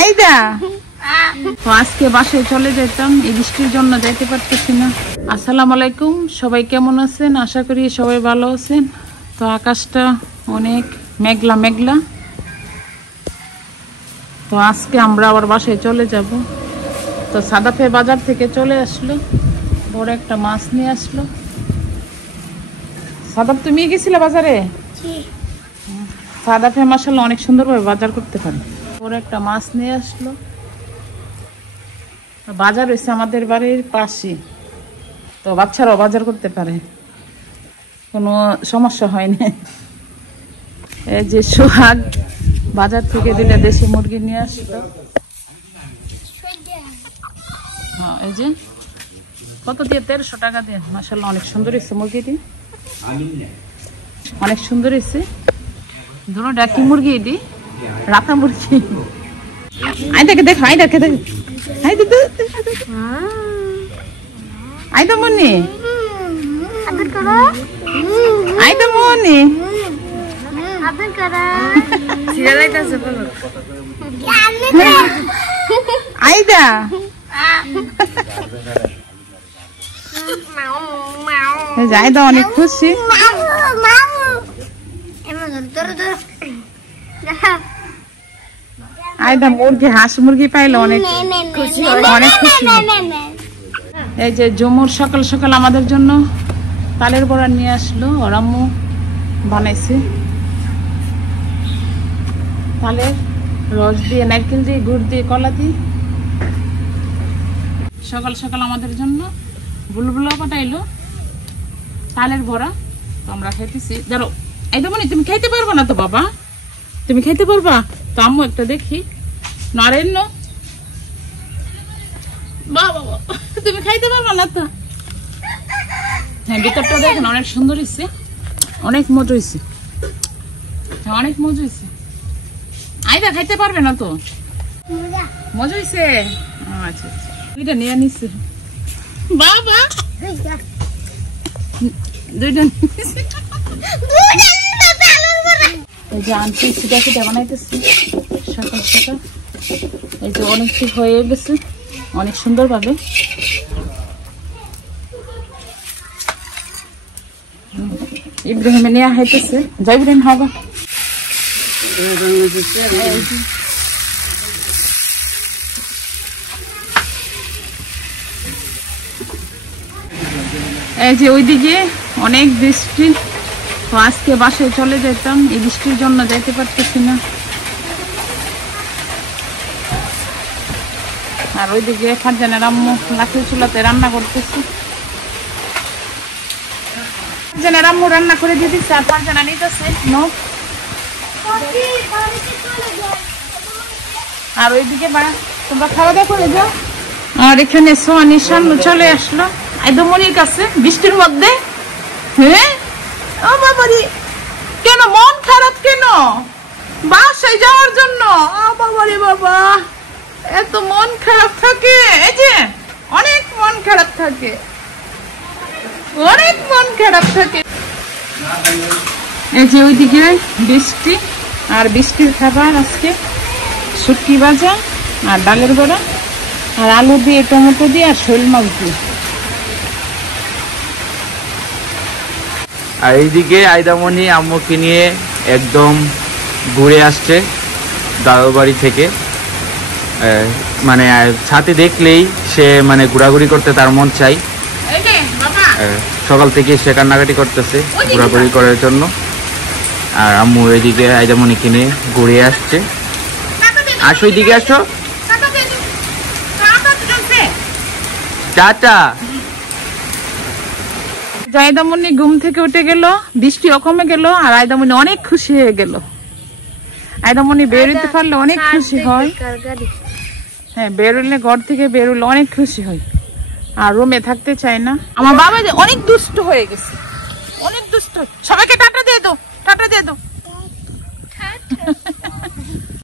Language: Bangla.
আইদা আজকে বাসায় চলে যেতাম, এই বৃষ্টির জন্য যাইতে পারতেছি না। আসসালামু আলাইকুম, সবাই কেমন আছেন? আশা করি সবাই ভালো আছেন। তো আকাশটা অনেক মেঘলা মেঘলা। তো আজকে আমরা আবার বাসায় চলে যাব। তো সাদাফে বাজার থেকে চলে আসলো, বড় একটা মাছ নিয়ে আসলো। সাদাফ, তুমি গেছিলে বাজারে? সাদাফে মাশাআল্লাহ অনেক সুন্দরভাবে বাজার করতে পারে। বড় একটা মাছ নিয়ে আসলো। বাজার হয়েছে আমাদের বাড়ির পাশে, তো বাচ্চারাও বাজার করতে পারে, কোনো সমস্যা হয় না। এই যে সোহাগ বাজার থেকে দিলে দেশি মুরগি নিয়ে আসলো। হ্যাঁ, এই যে কত দিয়ে? 1300 টাকা দিয়ে। মাশাআল্লাহ অনেক সুন্দর হয়েছে মুরগিটি, অনেক সুন্দর হয়েছে। ধরো ডাকি মুরগি, এটি রাতা মুরগি। আইদাকে দেখো, আইদাকে দেখো, আইদা মনি, আইদা মনি, আইদা আইদা অনেক খুশি। আইদা মুরগি, হাঁস মুরগি পাইলে অনেক খুশি, অনেক খুশি। এই যে জমুর সকাল সকাল আমাদের জন্য তালের বড়া নিয়ে আসলো, ওর আম্মু বানাইছে। তালের রস দিয়ে, নারকেল দিয়ে, গুড় দিয়ে, কলা দিয়ে সকাল সকাল আমাদের জন্য বুলবুলা পাঠাইলো তালের বড়া। তো আমরা খাইতেছি। ধরো এইটা মনে, তুমি খাইতে পারবো না তো বাবা? তুমি খাইতে পারবা তো? আম্মু একটা দেখি, নারেন বাবা, তুমি খাইতে পারবা না তো? হ্যাঁ, ভিতরটা দেখেন অনেক সুন্দর হয়েছে, অনেক মজা হয়েছে, অনেক মজা হয়েছে। আইদা খাইতে পারবে না তো? মজা হয়েছে। আচ্ছা আচ্ছা, দুইটা নিয়ে নিচ্ছে বাবা, দুইটা এই যে আনছি, সেটা সেটা বানাইতেছি সকাল সকাল। এই যে অনেক ঠিক হয়ে গেছে, অনেক সুন্দর ভাবে। ইব্রাহিমে নিয়ে হাইতেছে, যাই ইব্রাহিম হাগা। এই যে ওইদিকে অনেক বৃষ্টি, তো আজকে বাসায় চলে যেতাম, এই বৃষ্টির জন্য যাইতে পারতেছি না। আর ওইদিকে ফারজানের আম্মু লাঠির চুলাতে রান্না করতেছে। ফারজানের আম্মু রান্না করে দিয়ে দিচ্ছে, আর ফারজানা নিতেছে নখ। আর ওইদিকে তোমরা খাওয়া দাওয়া করে যাও। আর এখানে সোহানি চলে আসলো আইদমনির কাছে বৃষ্টির মধ্যে। হ্যাঁ, ও বাবারি, কেন মন খারাপ কেন বাসায় যাওয়ার জন্য? ও বাবারি বাবা, এত মন খারাপ থাকে? এই যে অনেক মন খারাপ থাকে, অনেক মন খারাপ থাকে। এই যে ওইদিকে বৃষ্টি, আর বৃষ্টির খাবার আজকে শুটকি ভাজা আর ডালের বড়া আর আলু দিয়ে, টমেটো দিয়ে, আর শোল মাছ দিয়ে। আর এইদিকে আইদামণি আম্মুকে নিয়ে একদম ঘুরে আসছে দাদুর বাড়ি থেকে। মানে সাথে দেখলেই সে মানে ঘোরাঘুরি করতে তার মন চাই। সকাল থেকে সে কান্নাকাটি করতেছে ঘোরাঘুরি করার জন্য। আর আম্মু এইদিকে আইদামণিকে নিয়ে ঘুরে আসছে। আসো, এইদিকে আসো, টাটা। আইদামণি ঘুম থেকে উঠে গেল, বৃষ্টিও কমে গেল, আর আইদামণি অনেক খুশি হয়ে গেল। আইদামণি বেরোতে পারলে অনেক খুশি হয়। হ্যাঁ, বেরোলে, ঘর থেকে বেরোলে অনেক খুশি হয়, আর রুমে থাকতে চায় না। আমার বাবা যে অনেক দুষ্ট হয়ে গেছে, অনেক দুষ্ট। সবাইকে টাটা দিয়ে দাও, টাটা দিয়ে দাও।